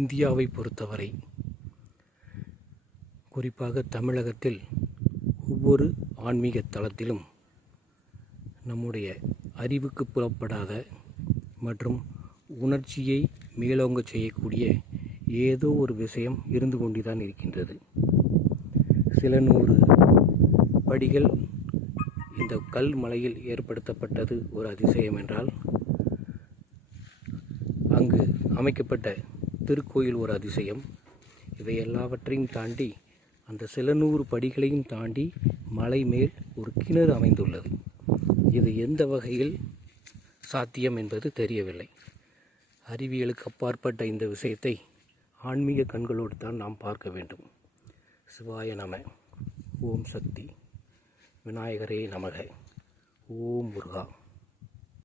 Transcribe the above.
இந்தியாவை பொறுத்தவரை, குறிப்பாக தமிழகத்தில் ஒவ்வொரு ஆன்மீக தலத்திலும் நம்முடைய அறிவுக்கு புலப்படாத மற்றும் உணர்ச்சியை மேலோங்க செய்யக்கூடிய ஏதோ ஒரு விஷயம் இருந்து கொண்டுதான் இருக்கின்றது. சில 100 படிகள் இந்த கல் மலையில் ஏற்படுத்தப்பட்டது ஒரு அதிசயம் என்றால், அங்கு அமைக்கப்பட்ட திருக்கோயில் ஒரு அதிசயம். இவை எல்லாவற்றையும் தாண்டி, அந்த சில 100 படிகளையும் தாண்டி மலை மேல் ஒரு கிணறு அமைந்துள்ளது. இது எந்த வகையில் சாத்தியம் என்பது தெரியவில்லை. அறிவியலுக்கு அப்பாற்பட்ட இந்த விஷயத்தை ஆன்மீக கண்களோடு தான் நாம் பார்க்க வேண்டும். சிவாய நம. ஓம் சக்தி. விநாயகரே நமக. ஓம் முருகா.